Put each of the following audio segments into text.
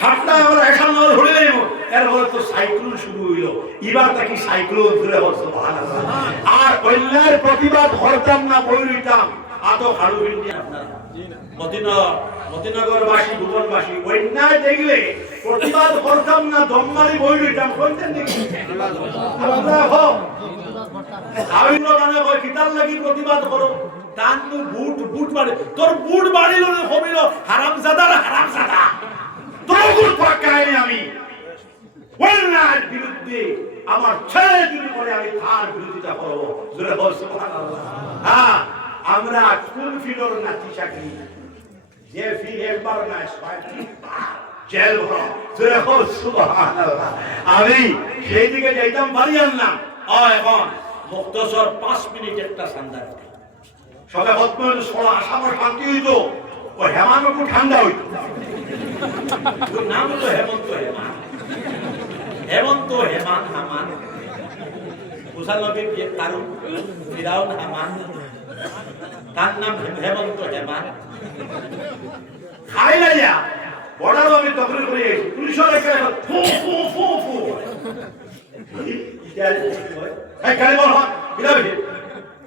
সাতটা আমরা মাল ধরে যাইব এরপরে তো সাইক্লোন শুরু এবার তাকে সাইক্লোন ধরে আর প্রতিবাদ করতাম না বই রইতাম হাড়ু না বুট বুট বাড়ি। তোর বুট বাড়িল হবিল হারাম জাদা বুট পাকাই আমি। অন্যায়ের বিরুদ্ধে আমার ছেলে যদি করে আমি তার বিরোধিতা করব বল হ্যাঁ আমরা কোন ফিলর নাতি চাকরি যে ফি একবার না জেল বল আমি সেই দিকে যাইতাম পারি না ও এখন মুক্তসর পাঁচ মিনিট একটা ঠান্ডা সবে বর্তমান সরা আসামর শান্তি হইত। ও হেমানো ঠান্ডা হইত। নাম হলো হেমন্ত হেমান হেমন্ত হেমান হামান মুসানবীর বিয়ে কারণ ফিরাউন হামান তার নাম হেমন্ত হেমান খাই লাইয়া বর্ডার আমি তখন করে পুলিশের এখানে ফু ফু ফু ফু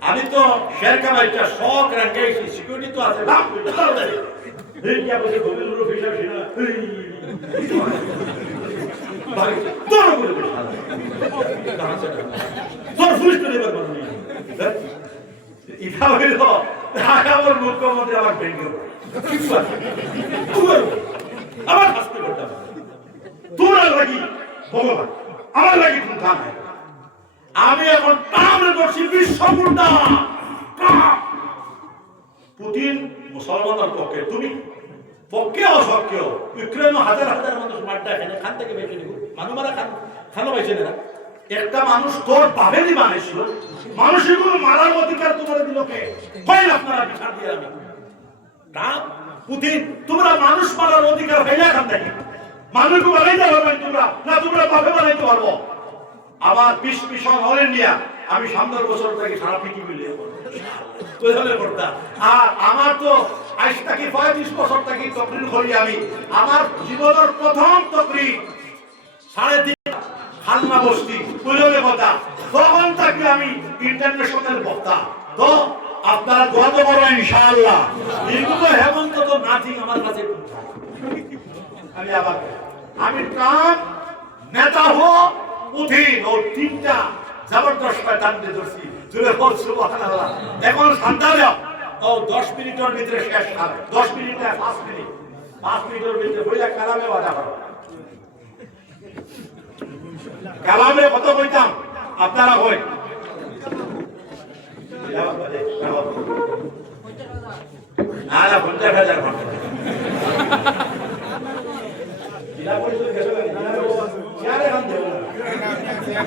আমি তো শের কামাইটা শখ রাখাইছি সিকিউরিটি তো আছে এটা হইল আমার মুখ্যমন্ত্রী আমার ভেঙে আমার শাস্তি করতে তোর লাগি ভগবান। আমার লাগি থাম আমি এখন তামরে করছি বিশ্বপুরটা পুতিন মুসলমানের পক্ষে। তুমি পক্ষে অসক্য ইউক্রেন হাজার হাজার মানুষ মারটা এখানে খান থেকে বেশি নিব। মানুষ মারা খান খানো পাইছে না। একটা মানুষ তোর বাবেরই বানাইছিল মানুষের কোনো মারার অধিকার তোমার দিল কে? কইল আপনারা বিচার দিয়ে আমি। ট্রাম্প পুতিন, তোমরা মানুষ মারার অধিকার হইলে এখান থেকে। মানুষকে বানাইতে পারবেন তোমরা। না তোমরা বাপে বানাইতে পারব। আবার বিশ মিশন হলেন নিয়া আমি সামনের বছর থেকে সারা পৃথিবী আর আমার তো আজ থেকে পঁয়ত্রিশ বছর থেকে তকরির করি আমি। আমার জীবনের প্রথম সাড়ে তিন হালনা বস্তি কথা। তখন থাকি আমি ইন্টারন্যাশনাল বক্তা। তো আপনারা দোয়া তো করবেন ইনশাআল্লাহ। হেমন্ত তো আমার কাছে আমি আবার আমি ট্রাম্প নেতা হো উঠিন ও তিনটা জবরদস্ত শয়তানকে ধরছি। জুড়ে বল, সুবহানাল্লাহ। এখন শান্তা দাও ও 10 মিনিটের ভিতরে শেষ হবে। 10 মিনিট না 5 মিনিট। 5 মিনিটের ভিতরে বইলা কালামে বাধা করো কালামে কত কইতাম? আপনারা কই? না না পঞ্চাশ হাজার ঘণ্টা জেলা পরিষদ গেছে চেয়ারে খান দেব এবারে খান দেব এই দিগু আর আমার হালা আগে চিন্তা করে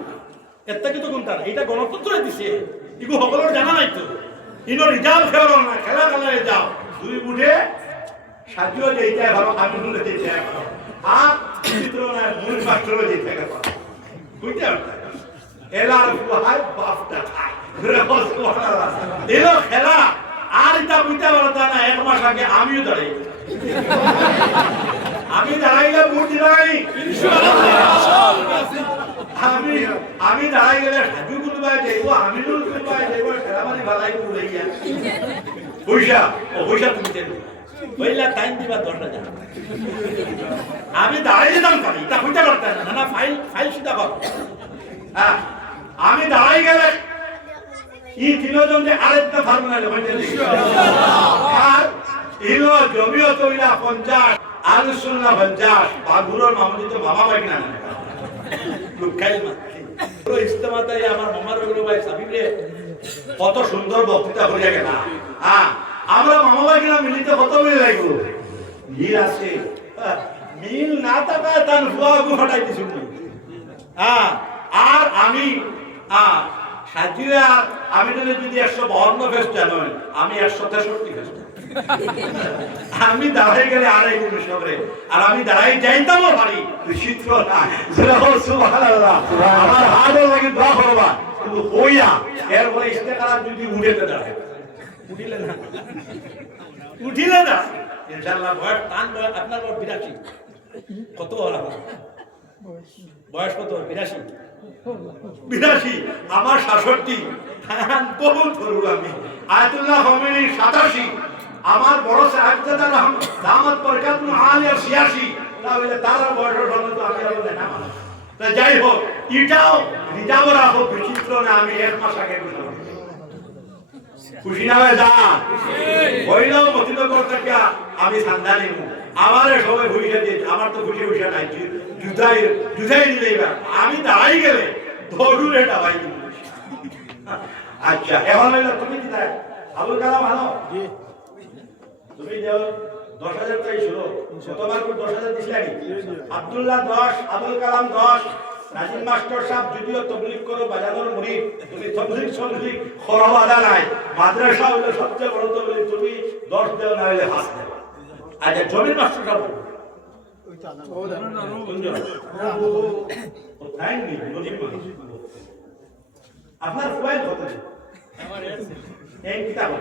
এর থেকে তো কোনটা এটা গণতন্ত্র দিছে। ইগু সকলের জানা নাই তো। ইনো রিজার্ভ খেলো না, খেলা খেলায় যাও দুই বুড়ে সাজিও যেতে ভালো আমি নুলে যেতে আর চিত্র না মূল মাস্টার যেতে গেল বুঝতে পারছেন? এলার গুহাই বাপটা এলো খেলা, আর এটা বুঝতে পারতা না, এক মাস আগে আমিও দাঁড়াই। আমি দাঁড়াইলে ভোট দিলাই আমি আমি দাঁড়াই গেলে সাজু কোনোবাই দেখব, আমিনুল কোনোবাই দেখব খেলামানি ভালাই উড়াইয়া পয়সা ও পয়সা তুমি দেব পয়লা টাইম দিবা আমি দাঁড়াই যেতাম এটা হইতে না। না ফাইল ফাইল সিধা হ্যাঁ আমি দাঁড়াই গেলে ই তিনজন যে আরেকটা ফার্ম না আর জমিও তৈরা পঞ্চাশ আলুসুল্লাহ পঞ্চাশ বাগুরর তো বাবা বাইক না কত সুন্দর বক্তৃতা করিয়া গেল। হ্যাঁ আমরা মামা ভাই কিনা মিলিতে কত মিল লাগবো মিল আছে। হ্যাঁ, মিল না থাকা তার ফুয়া গুহাটাই কিছু হ্যাঁ আর আমি হ্যাঁ সাজিয়ে আর আমি যদি যদি একশো বাহান্ন ফেস্টা নয় আমি একশো তেষট্টি ফেস্টা আমি দাঁড়াই গেলে আড়াই গুণ সবরে আর আমি দাঁড়াই যাইতামও পারি। সুবহানাল্লাহ। আমার হাড়ও লাগে দোয়া করবা কিন্তু হইয়া এরপরে ইস্তেকারা যদি উড়েতে দাঁড়ায়। উঠিলে না। উঠিলে না। ইনশাআল্লাহ বয়স টান আপনার বয়স বিরাশি। কত হল বয়স কত? বিরাশি। বিরাশি, আমার সাতষট্টি। বহু ধরুন আমি। আয়াতুল্লাহ হমিনী সাতাশি। আমার বড় সাহেবজাদা রহম দামাত বরকাত আলিয়া ছিয়াশি। তাহলে তারা বয়স হলো তো আমি আরও মানুষ। তা যাই হোক, এটাও রিজার্ভ রাখো বিচিত্র না, আমি এক মাস আগে খুশি না হয়ে যা হইলেও মতিত করতে আমি সান্দা নিব আমারে সবাই ভুইসা দিয়ে আমার তো খুশি ভুইসা নাই। জু- জুতাই জুতাই দিলেই আমি দাঁড়াই গেলে ধরুরে দাঁড়াই দিব আচ্ছা এখন হইল তুমি কি দেখ আবুল কালাম ভালো তুমি যাও দশ হাজার শুরু করে দশ হাজার আব্দুল্লাহ দশ আবুল কালাম দশ নাজিম মাস্টার সাহেব যদিও তবলিক করো বাজানোর মুড়ি তুমি তবলিক সবলিক আদা নাই। মাদ্রাসা সবচেয়ে বড় তবলিক তুমি। দশ দেও না হইলে হাত দেও আচ্ছা জমির মাস্টার সাহেব কোনজন? ও, তাই নাকি? নদীর মানুষ। আপনার ফুয়াইল কত এই কিতাব।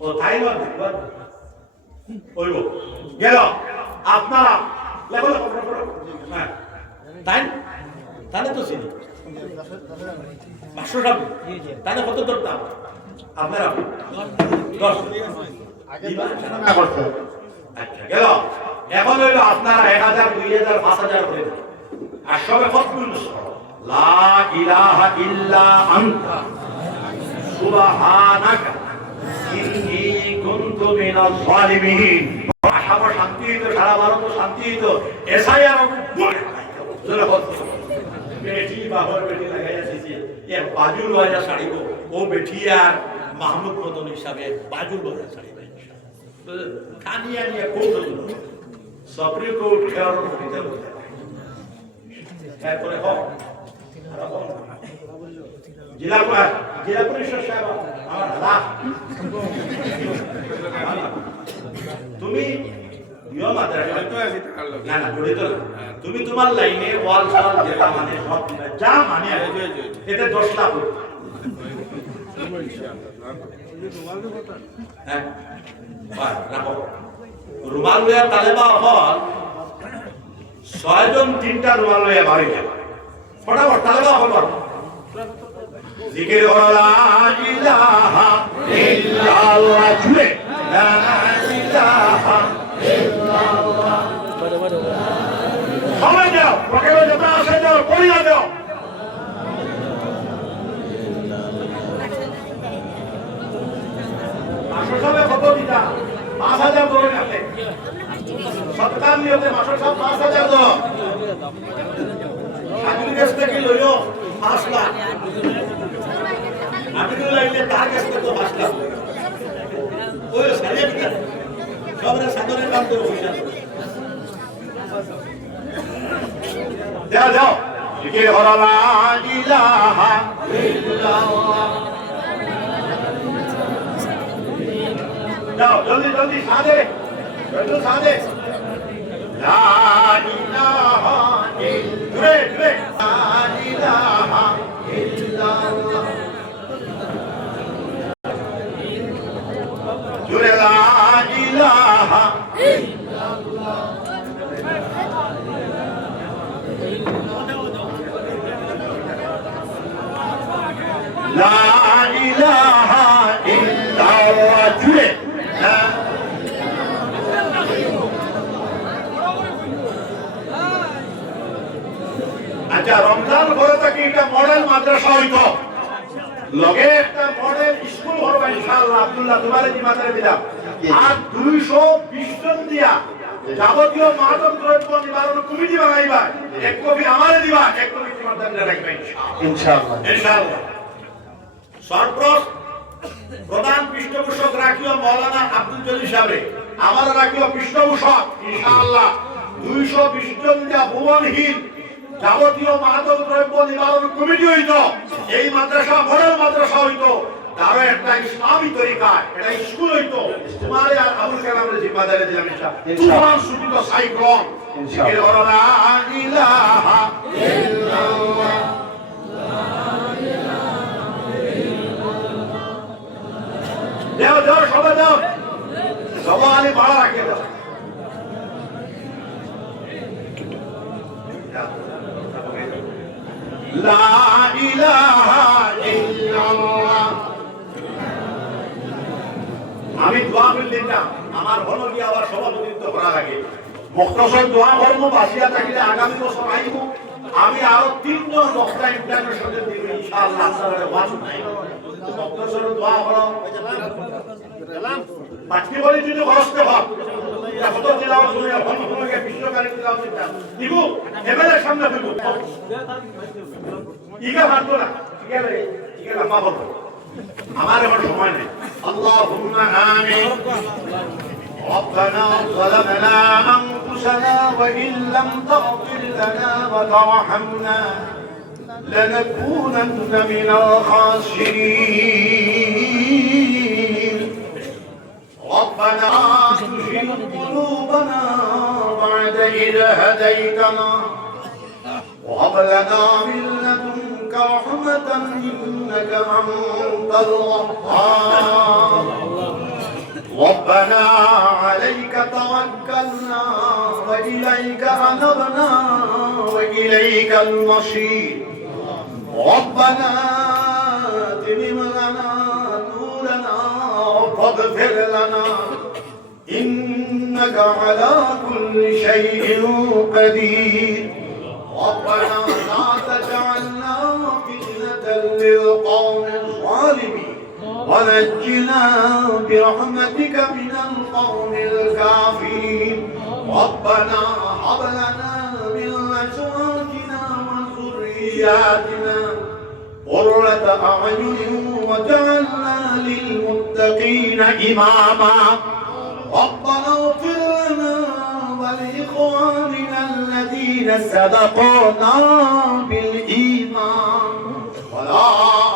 ও থাইল্যান্ড ওইব গেল। আপনারা লেখো। হ্যাঁ। তাই? তাহলে তো তাহলে কত ধরতাম আপনারা দশ। আচ্ছা গেল। এখন হইল আপনারা এক হাজার দুই হাজার পাঁচ হাজার করে আর সবে ফতমুল লা ইলাহা ইল্লা আনতা। সুবহানাকা। ইন্নী কুনতু মিনাল জালিমিন আসাম শান্তি তো সারা ভারত শান্তি তো এসআই আর বেটি বাবার বেটি লাগাইয়া দিছি এ বাজুল লয়া শাড়িব ও বেটি আর মাহমুদ মদন হিসাবে নিয়ে সবরি কো খেয়াল দিতে হবে হোক জেলা জেলা পরিষদ সাহেব আমার লাভ তুমি ইয়ো তুমি তোমার লাইনে ওয়াল সাল যেটা মানে যা মানে কি। দশ লাখ। রুমাল লইয়া তালেবা হল ছয়জন তিনটা রুমাল লইয়া বাড়ি যাবে ফটাফট তালেবা হল জিকির করো লা ইলাহা ইল্লাল্লাহ লা ইলাহা ইল্লাল্লাহ সবাই যাও পকেটে যেটা আসে যাও পড়িয়া যাও মাসুর সাহেব কত দিতা পাঁচ হাজার ধরে রাখে সৎকার নিয়তে মাসুর সাহেব পাঁচ হাজার দাও সাগুলি কাছ থেকে লইও পাঁচ লাখ আমিনুল লাইলে তার কাছ থেকে পাঁচ লাখ ওই সারিয়া দিতা সাদরের কাম দেবো যাও যাও। ইল্লাল্লাহ যাও জলদি জলদি সাদে জলদি সাদে লা ইলাহা ইল্লাল্লাহ জুড়ে জুড়ে লা ইলাহা ইল্লাল্লাহ জুড়ে লা ইলাহা লা ইলাহা ইল্লাল্লাহ জুড়ে লা আচ্ছা রমজান ঘরে থাকি এটা মডেল মাদ্রাসা হইতো। লগে একটা মডেল স্কুল হবে ইনশাআল্লাহ আব্দুল্লাহ তোমারে জিম্মাদারি দিলাম আর 220 জন দিয়া যাবতীয় মাদক দ্রব্য নিবারণ কমিটি বানাইবা এক কপি আমারে দিবা এক কপি তোমার দাবিটা রাখবে ইনশাআল্লাহ। ইনশাআল্লাহ। সরপ্রস প্রধান পৃষ্ঠপোষক রাখিও মৌলানা আব্দুল জলিল সাহেব আমারও রাখিও পৃষ্ঠপোষক ইনশাআল্লাহ। দুইশো বিশ জন যা ভুবনহীন যাবতীয় মাদক দ্রব্য নিবারণ কমিটি হইতো এই মাদ্রাসা মডেল মাদ্রাসা হইতো তারও একটা ইসলামী তরিকা এটা স্কুল হইতো। তোমার আর আবুল কালামের জিম্মাদারি দিলাম ইনশা তুফান সুটিত সাইক্লোন। এর লা ইলাহা ইল্লাল্লাহ। দেও দেও সবাই দেও। সবাই ভাড়া রাখে দাও। লা ইলাহা ইল্লাল্লাহ। আমি দোয়া করলেন আমার হলো কি আবার সভাপতিত্ব করার আগে। মুক্তসর দোয়া কর্ম বাসিয়া থাকিলে আগামী বছর আইব আমি আরও তিনজন বক্তা ইন্টারন্যাশনাল দিব ইনশাআল্লাহ আপনারা ওয়াজু নাই মুক্তসর দোয়া করো। বাকি বলি যদি খরচতে ভাব এটা কত জেলা শুনে ভালো তোমাকে বিশ্বকারী দিলাম দিব এমএলএ সামনে দিব ইগা ভাবতো না ইগা ইগা লম্বা বলবো আমার এবার সময় নেই اللهم آمين ربنا ظلمنا أنفسنا وإن لم تغفر لنا وترحمنا لنكونن من الخاسرين ربنا قلوبنا بعد إذ هديتنا وهب لنا من لدنك رحمة إنك أنت الوهاب. ربنا عليك توكلنا وإليك أنبنا وإليك المصير. ربنا إنك على كل شيء قدير. ربنا لا تجعلنا فتنة للقوم الظالمين. ونجنا برحمتك من القوم الكافرين. ربنا هب لنا من أزواجنا وذرياتنا قرة أعين وجعلنا للمتقين إماما. إخواننا الذين سبقونا بالإيمان. ولا